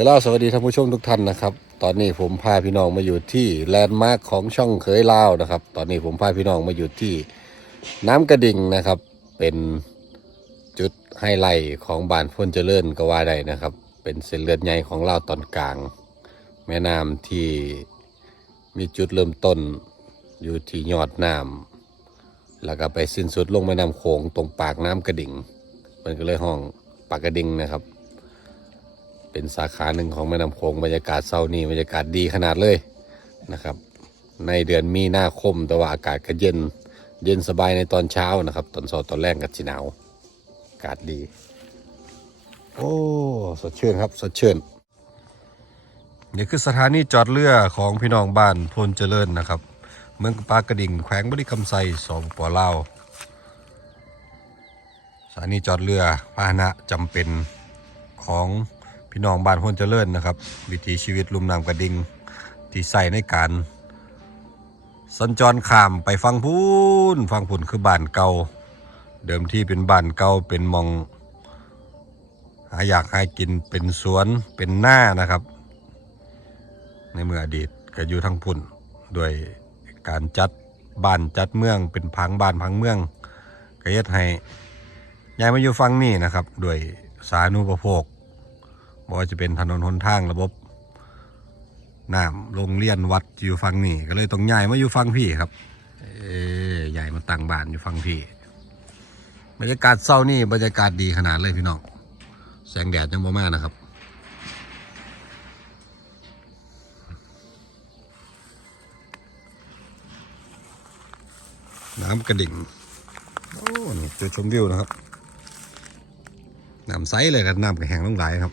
ยเล่าสวัสดีท่านผู้ชมทุกท่านนะครับ ตอนนี้ผมพาพี่น้องมาอยู่ที่แลนด์มาร์คของช่องเคยเล่านะครับ ตอนนี้ผมพาพี่น้องมาอยู่ที่น้ำกระดิ่งนะครับ เป็นจุดไฮไลท์ของบานพ้นเจริญก็ว่าได้นะครับ เป็นเส้นเลือดใหญ่ของเล่าตอนกลาง แม่น้ำที่มีจุดเริ่มต้นอยู่ที่ยอดน้ำแล้วก็ไปสิ้นสุดลงแม่น้ำโขงตรงปากน้ำกระดิ่ง มันก็เลยห้องปากกระดิ่งนะครับ เป็นสาขาหนึ่งของแม่น้ำโขงบรรยากาศเศร้านี้บรรยากาศดีขนาดเลยนะครับ ในเดือนมีนาคมแต่ว่าอากาศก็เย็นเย็นสบายในตอนเช้านะครับ ตอนสอตอนแรกก็สิหนาวอากาศดี โอ้สดชื่นครับสดชื่นนี่คือสถานีจอดเรือของพี่น้องบ้านพลเจริญนะครับ เมืองปากระดิ่งแขวงบริคำไซสปปลาสถานีจอดเรือพาหนะจำเป็นของ พี่น้องบ้านพลเจริญนะครับ วิถีชีวิตลุ่มน้ำกระดิ่งที่ใส่ในการสัญจรข้ามไปฟังพูนฟังผุนคือบ้านเก่า เดิมที่เป็นบ้านเก่าเป็นมองหาอยากหากินเป็นสวนเป็นหน้านะครับ ในเมื่ออดีตก็อยู่ทั้งพุ่นด้วยการจัดบ้านจัดเมืองเป็นพังบ้านพังเมืองก็เฮ็ดให้ย้ายมาอยู่ฝั่งนี้นะครับด้วยสาธารณูปโภค บ่ว่าจะเป็นถนนหนทางระบบน้ำโรงเรียนวัดอยู่ฝั่งนี้ก็เลยต้องย้ายมาอยู่ฝั่งพี่ครับ เอ้ยย้ายมาตั้งบ้านอยู่ฝั่งพี่บรรยากาศเศร้านี่บรรยากาศดีขนาดเลยพี่น้องแสงแดดยังบ่มากนะครับน้ำกระดิ่ง โอ้จุดชมวิวนะครับ น้ำใสเลยครับน้ำกระแหงลงไหลครับ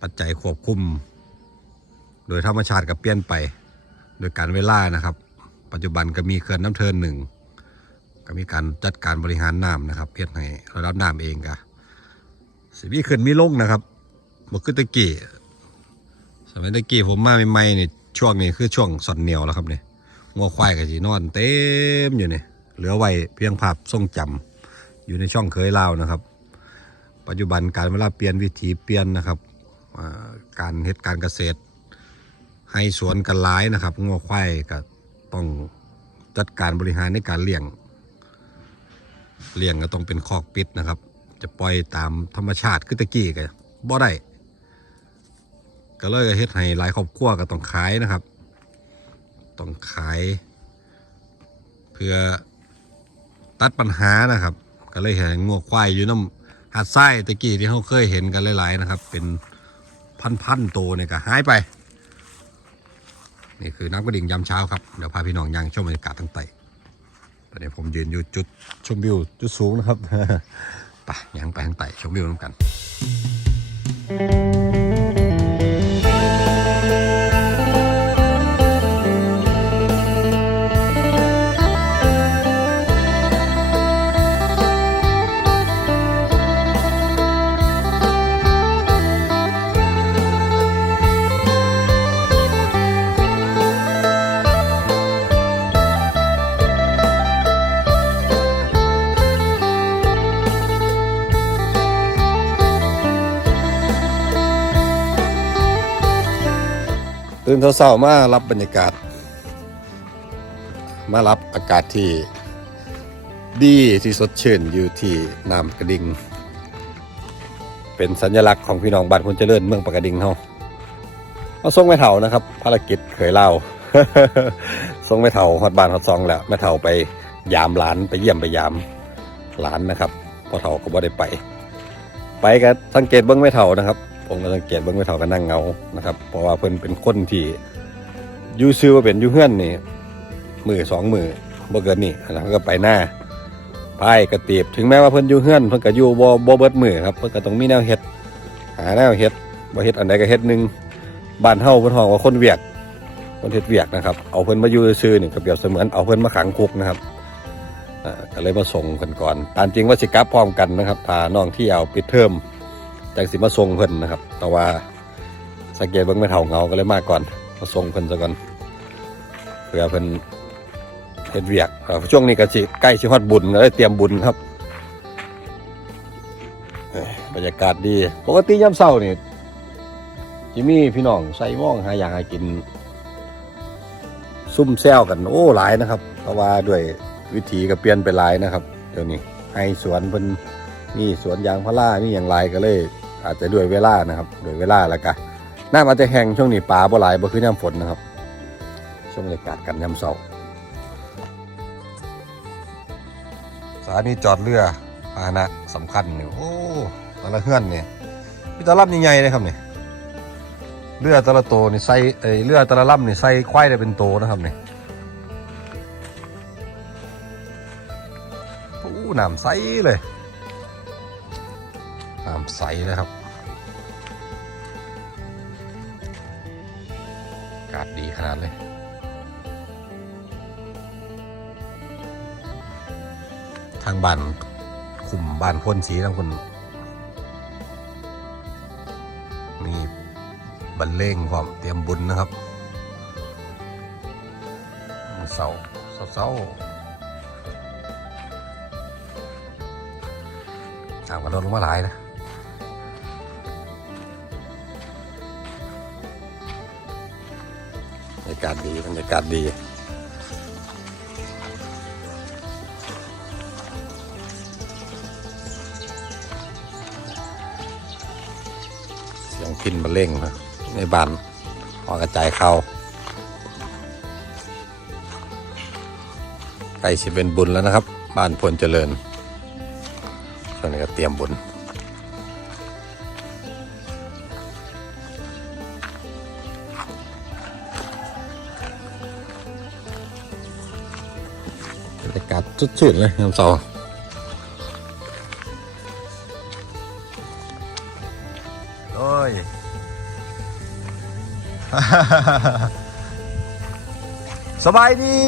ปัจจัยควบคุม โดยธรรมชาติก็เปลี่ยนไป โดยการเวลานะครับ ปัจจุบันก็มีเขื่อนน้ำเทินหนึ่งก็มีการจัดการบริหารน้ำนะครับเพื่อให้ระดับน้ำเองก็สิมีเขึ้นมีลงนะครับบ่คือตะกี้สมัยตะกี้ผมมาใหม่ๆนี่ช่วงนี้คือช่วงสอนเหนียวแล้วครับเนี่ยงัวควายก็สินอนเต็มอยู่เนี่ยเหลือไว้เพียงภาพทรงจำอยู่ในช่องเคยเล่านะครับ ปัจจุบันการเวลาเปลี่ยนวิถีเปลี่ยนนะครับ การเฮ็ดการเกษตร ให้สวนกันหลายนะครับงัวควายก็ต้องจัดการบริหารในการเลี้ยง เลี้ยงก็ต้องเป็นคอกปิดนะครับ จะปล่อยตามธรรมชาติคือตะกี้ก็บ่ได้ก็เลยเฮ็ดให้หลายครอบครัวก็ต้องขายนะครับ ต้องขาย เพื่อตัดปัญหานะครับ ก็เลยเห็นงัวควายอยู่น้ำหาดทรายตะกี้ที่เขาเคยเห็นกันหลาย ๆ นะครับ เป็น พันๆตัวเนี่ยก็หายไป นี่คือน้ำกระดิ่งยามเช้าครับ เดี๋ยวพาพี่น้องยังชมบรรยากาศทั้งไต่ตอนนี้ผมยืนอยู่จุดชมวิวจุดสูงนะครับ ไปยังไปทั้งไต่ชมวิวน้ำกัน ตื่นเช้าๆมารับบรรยากาศ มารับอากาศที่ดีที่สดชื่นอยู่ที่น้ำกระดิ่งเป็นสัญลักษณ์ของพี่น้องบ้านคนเจริญเมืองปากกระดิ่งเฮามาส่งแม่เฒ่านะครับ ภารกิจเคยเล่าส่งแม่เฒ่าฮอดบ้านฮอดซองแล้วแม่เฒ่าไปยามหลานไปเยี่ยมไปยามหลานนะครับพอเฒ่าก็บ่ได้ไป ไปก็สังเกตเบิ้งแม่เฒ่านะครับ ผมก็สังเกตเบิ้งแม่เฒ่าก็นั่งเงานะครับ เพราะว่าเพิ่นเป็นคนที่ยูซื้อว่าเป็นยูเฮือนนี่มือสองมือบ่เกินนี่แล้วก็ไปหน้าพายกระตีบถึงแม้ว่าเพิ่นยูเฮือนเพิ่นก็อยู่บ่บ่เบิดมือครับเพิ่นก็ต้องมีแนวเฮ็ดหาแนวเฮ็ดบ่เฮ็ดอันใดก็เฮ็ดหนึงบ้านเฮาเพิ่นฮ้องว่าคนเวียกคนเฮ็ดเวียกนะครับเอาเพิ่นมาอยู่ซื่อนี่ก็เปรียบเสมือนเอาเพิ่นมาขังคุกนะครับอ่าก็เลยมาส่งเพิ่นก่อนตามจริงว่าสิกลับพร้อมกันนะครับถ้าน้องที่เอาปิดเทอม จากสิมาส่งเพิ่นนะครับ แต่ว่าสังเกตเบิ่งไม่เท่าเงาก็เลยมาก่อนมาส่งเพิ่นซะก่อนเพื่อเพิ่นเฮ็ดเวียกช่วงนี้ก็สิใกล้สิฮอดบุญก็เลยเตรียมบุญครับบรรยากาศดีปกติยามเช้านี่จิมี่พี่น้องใส่ม่องหาอย่างหากิน ซุ่มแซวกันโอ้หลายนะครับ เพราะว่าด้วยวิถีก็เปลี่ยนไปหลายนะครับ เดี๋ยวนี้ให้สวนเพิ่นมีสวนยางพารามีอย่างไรก็เลย อาจจะด้วยเวลานะครับด้วยเวลาแล้วก็น้ำอาจจะแห้งช่วงนี้ป่าบ่หลายบ่คือน้ำฝนนะครับ ช่วงบรรยากาศกันยามเช้าสถานีจอดเรือพาหนะสำคัญเนี่ยโอ้แต่ละเฮือนเนี่ยมีตะลำใหญ่ๆเลยครับเนี่ยเรือแต่ละโตวนี่ใส่เอเรือแต่ละลำนี่ใส่ควายได้เป็นโตนะครับเนี่ยโอ้น้ำใสเลย น้ำใสเลยครับ อากาศดีขนาดเลยทางบ้านคุมบ้านพ่นสีทั้งคนมีบรรเลงความเตรียมบุญนะครับมื้อเสาเสาร์ตามกันลดลงมาหลายนะากาศดีบรรยากาศดีเสียงพินบรรเลงนะในบ้านพอกระจายเข้าใกล้สิเป็นบุญแล้วนะครับ บ้านพลเจริญช่วงนี้ก็เตรียมบุญ รยากาศชุดๆเลยยามเสาร์โอ้ยสบายดี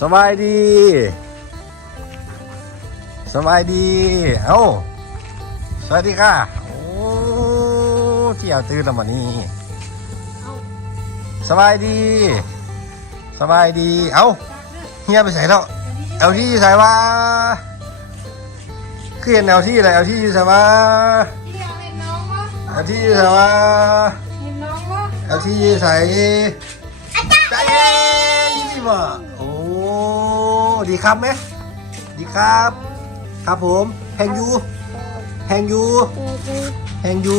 สบายดี สบายดี เอ้า สวัสดีค่ะ โอ้เที่ยวตื่นแล้วมานี่สบายดี สบายดี เอ้าเฮียไปใส่แล้ว เอาที่ใส่ว่าเครียนเอาที่อะไรเอาที่ใส่ว่าที่เดียวเห็นน้องวะเอาที่ใส่ว่าเห็นน้องวะเอาที่ใส่ใจเย็นนี่บ่โอ้ดีครับไหมดีครับ ครับผมแหงอยูแหงอยูแหงอยู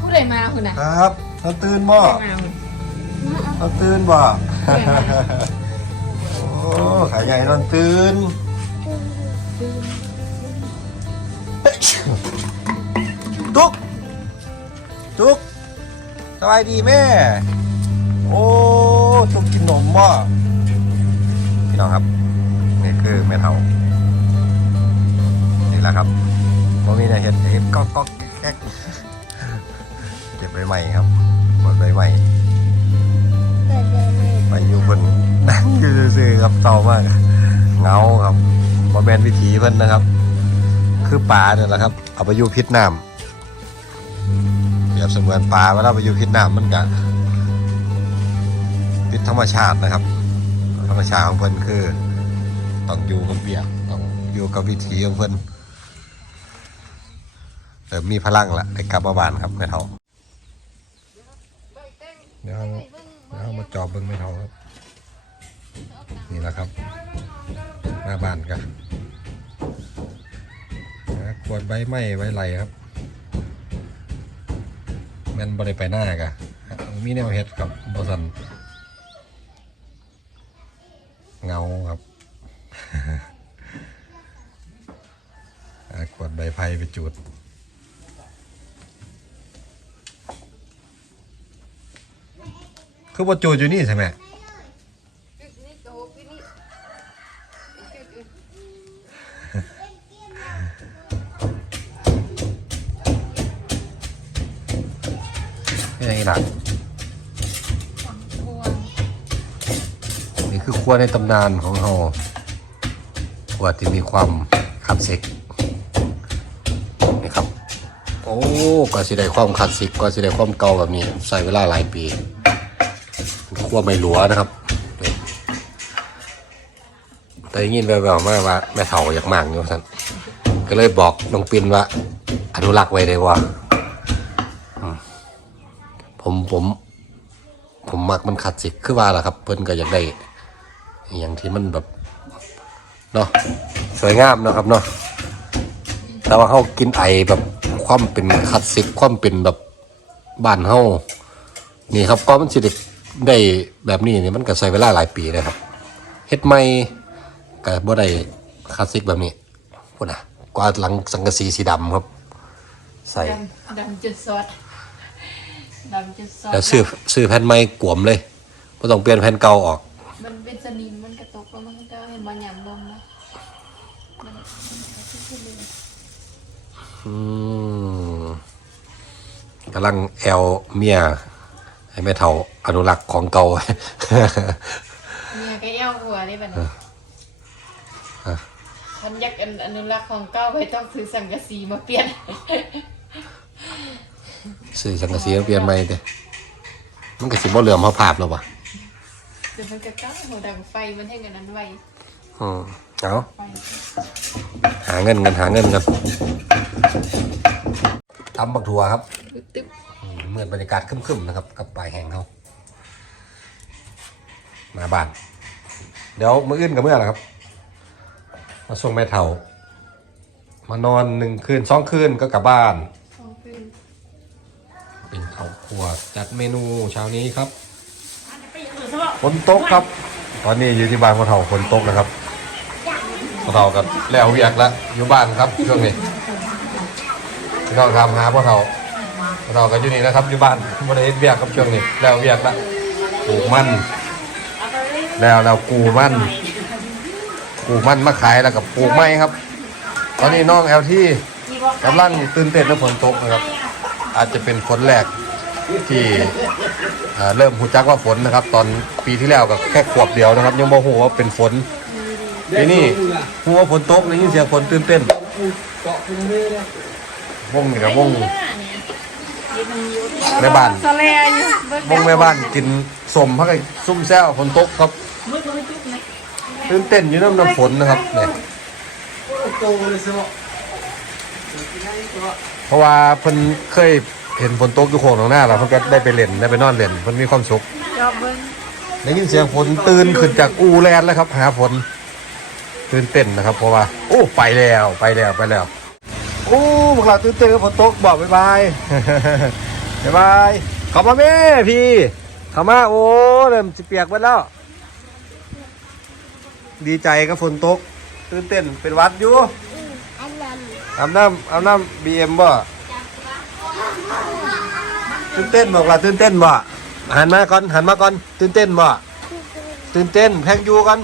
ผู้ใดมาคุณน่ะครับเราตื่นบ่ผู้ใดมาคุณเราตื่นบ่โอ้ ขายใหญ่นอนตื่นตุ๊กตุ๊กสบายดีแม่ โอ้ตุ๊กกินนมบ่พี่น้องครับ นี่คือแม่เฒ่านี่แหละครับว่ามีแต่เห็ดเห็ดก็ก็แก๊กเก็บใบใหม่ครับหมดใบใหม่ นั่งอยู่ซื่อๆครับเศร้ามากเงาครับมาแมนวิถีเพิ่นนะครับ คือป่าเนี่ยแหละครับ เอาไปอยู่พิษน้ำเปรียบเสมือนป่าเวลาไปอยู่พิษน้ำมันก็พิษธรรมชาตินะครับ ธรรมชาติของเพิ่นคือต้องอยู่กับเบียกต้องอยู่กับวิถีของเพิ่นเริ่มมีพลังละไอ้กลับมาบ้านครับแม่เท่าเดี๋ยวเดี๋ยวมาจอบเบิ้งแม่เท่าครับ นี่แหละครับ หน้าบ้านกันขวดใบไม้ใบไหลครับแมันบริไปหน้ากะมีแนวเฮ็ดกับบสันเงาครับขวดใบไผ่ไปจุดคือว่าจูดอยู่นี่ใช่ไหม นี่ไงล่ะบัวนี่คือครัวในตำนานของเราครัวที่มีความคลาสสิกนี่ครับ โอ้ก็สิได้ความคลาสสิกก็สิได้ความเก่าแบบนี้ใส่เวลาหลายปีครัวไม่หลัวนะครับนี่แต่ได้ยินแววๆมาว่าแม่เฒ่าอยากมากอยู่ท่าซั่นก็เลยบอกน้องปินว่าอนุรักษ์ไว้ได้ว่าอืม ผมผม ผมมักมันขัดสิคือว่าล่ะครับ เพิ่นก็อยากได้อย่างที่มันแบบเนาะสวยงามนะครับเนาะแต่ว่าเขากินไอแบบความเป็นคลาสสิกความเป็นแบบบ้านเฮานี่ครับก็มันสิได้ได้แบบนี้นี่มันก็ใช้เวลาหลายปีนะครับเฮ็ดใหม่ก็บ่ได้คลาสสิกแบบนี้พุ่นน่ะกว่าหลังสังกะสีสีดำครับ ใส่ดำจุดซอสดำจุดซอส แล้วซื้อซื้อแผ่นใหม่กวมเลยบ่ต้องเปลี่ยนแผ่นเก่าออก มันเป็นสนิมมันกระตกแล้วมันก็เห็นมันหยำลมนะมันมันก็ขึ้นเลยอืมกำลังแอลเมียให้แม่เฒ่าอนุรักษ์ของเก่าเนี่ยก็เอ้าหัวได้แบบนี้ทันยักษ์อันอนุรักษ์ของเก้าไปต้องถือสังกะสีมาเปลี่ยน ซื้อสังกะสีมาเปลี่ยนใหม่เด้มันก็สิบ่เหลื่อมเฮาภาพแล้ววะเดี๋ยวมันก็ก้าวหัวดังไฟมันให้กันนั้นไวอืมเอาไฟหาเงินกันหาเงินกันตำบักถั่วครับตึ๊บอืมเหมือนบรรยากาศครึมๆนะครับ กับปลายแห่งเขามาบ้าน เดี๋ยวมื้ออื่นกับเมื่อไหร่ครับ มาส่งแม่เฒ่ามานอนหนึ่งคืนสองคืนก็กลับบ้านสองคืนเป็นข้าว ครัวจัดเมนูเช้านี้ครับฝนตกครับ ตอนนี้อยู่ที่บ้านพ่อเฒ่าฝนตกนะครับพ่อเฒ่ากับแล้วเวียกแล้วอยู่บ้านครับช่วงนี้พี่น้องทำหาพ่อเฒ่าพ่อเฒ่าก็อยู่นี่นะครับอยู่บ้านไม่ได้เฮ็ดเวียกครับช่วงนี้แล้วเวียกแล้วปลูกมัน แล้วเรากูมันปลูกมันมาขายแล้วกับปลูกไม้ครับ ตอนนี้น้องแอลที่กำลังตื่นเต้นและฝนตกนะครับ อาจจะเป็นฝนแรก ที่เริ่มหูจักว่าฝนนะครับ ตอนปีที่แล้วกับแค่ขวบเดียวนะครับ ยังบ่ฮู้ว่าเป็นฝนปีนี้ฮู้ว่าฝนตกได้ยินเสียงฝนตื่นเต้นวงนี่กับวงแม่บ้านม่งวงแม่บ้านกินสมพักไอซุ่มแซวฝนตกครับตื่นเต้นอยู่น้ำน้ำฝนนะครับเนี่ยเพราะว่าเพิ่นเคย เห็นฝนตกอยู่โค้งตรงหน้าแล้วเพิ่นก็ได้ไปเล่นได้ไปนอนเล่นเพิ่นมีความสุขยอมเบิ่งได้ยินเสียงฝนตื่นขึ้นจากอูแลนด์แล้วครับ หาฝนตื่นเต้นนะครับ เพราะว่า โอ้ไปแล้วไปแล้วไปแล้วโอ้พวกเราตื่นเต้นกับฝนตกบอกบ๊ายบายบ๊ายบายเข้ามาแม่พี่เข้ามาโอ้เริ่มจะเปียกหมดแล้ว ดีใจกับฝนตกตื่นเต้นเป็นหวัดอยู่อาบน้ำอาบน้ำบีเอ็มบ่ ตื่นเต้นบอกล่ะตื่นเต้นบ่หันมาก่อนหันมาก่อนตื่นเต้นบ่ตื่นเต้นแพงอยู่กัน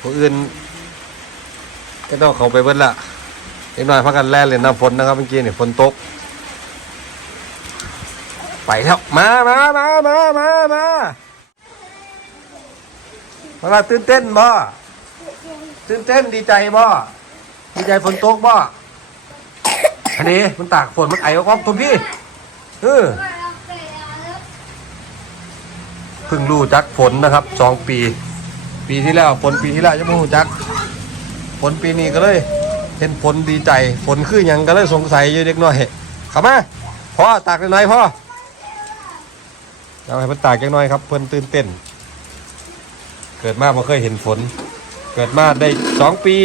ผู้อื่นก็ต้องเขาไปเบิ้ลละอีกหน่อยพักกันแล่นเลยน้ำฝนนะครับเมื่อกี้เนี่ยฝนตก ไปแล้วมามามามามามามาลาตื่นเต้นบ่ตื่นเต้นดีใจบ่ดีใจฝนตกบ่ อันนี้มันตากฝนมันไอออกทุกพี่เออเพิ่งรู้จักฝนนะครับสองปี ปีที่แล้วฝนปีที่แล้วยังไม่รู้จักฝนปีนี้ก็เลยเห็นฝนดีใจฝนคือหยังก็เลยสงสัยอยู่เด็กน้อยเข้ามาพ่อตากหน่อยพ่อเอาให้เพิ่นตากจังหน่อยครับเพิ่นตื่นเต้น เกิดมาบ่เคยเห็นฝน เกิดมาได้สองปี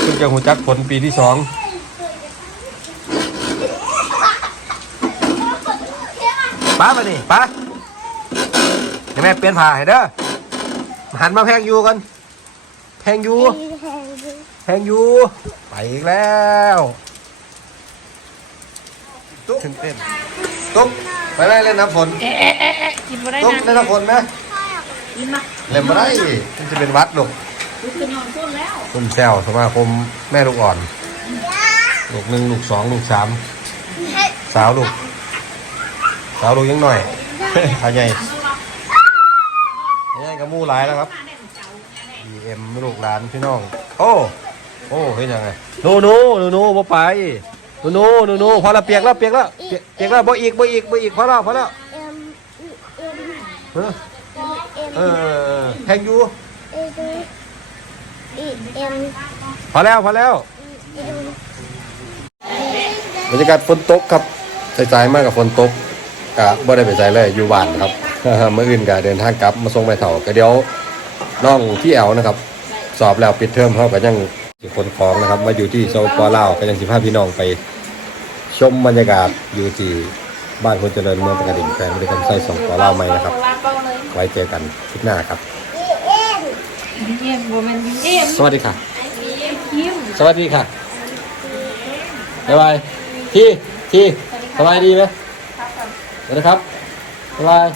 เพิ่งจะหูจักฝนปีที่สอง ป้าไปนี่ป้าเดี๋ยวแม่เปลี่ยนผ้าให้เด้อหันมาแพงอยู่กันแพงอยู่แพงอยู่ไปอีกแล้วตุ๊กเต้นตุ๊กไปได้เล่นน้ำฝนเอ๊ะเอ๊ะเอ๊ะเอ๊ะกินบ่ได้ตุ๊กนะเล่นน้ำฝนไหมกินมาเล่นมาได้มันจะเป็นวัดลูกดูคือนอนต้นแล้วคุมแซวสมาคมแม่ลูกอ่อน ลูกหนึ่งลูกสองลูกสามสาวลูก สาวลูกยังหน่อยขาใหญ่ขาใหญ่กับหมู่หลายแล้วครับ BM ลูกหลานพี่น้อง โอ้โอ้เห็นยังไงหนูหนูหนูหนูบ่ไปหนูหนูหนูหนูพอละเปียกแล้วเปียกแล้วเปียกเปียกแล้วบ่อีกบ่อีกบ่อีกพอแล้วพอแล้วเอ็มเอ็มเออเอ็มเออแพงอยู่เอ็มเอ็อีเอ็มพอแล้วพอแล้วเอ็มบรรยากาศฝนตกครับสายๆมากกับฝนตก กะบ่ได้ไปใส่เลยอยู่บ้านครับเมื่ออื่นกะเดินทางกลับมาส่งไปเถ่าก็เดี๋ยวน้องที่แอลนะครับ สอบแล้วปิดเทอมเขาก็ยังสิคนของนะครับ มาอยู่ที่โซปอลาวก็ยังสิพาพี่น้องไปชมบรรยากาศอยู่ที่บ้านคนเจริญเมืองตะกดิ่งแฟนบริการไส้สองปอลาวใหม่นะครับ ไว้เจอกันคลิปหน้าครับ สวัสดีค่ะ สวัสดีค่ะบ๊ายบายพี่พี่สบายดีไหม สวัสดีครับบ๊ายบาย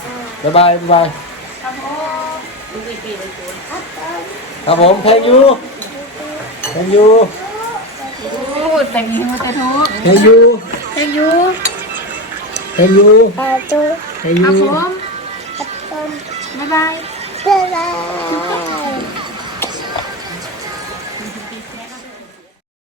บ๊ายบายบ๊ายบายครับผมเพลงยูเพลงยูพูดแต่งนี้มันจะทุกเพลงยูจะยูเพลงยูปาตูเพลงครัยูบผมปัตตมบ๊ายบายเบลา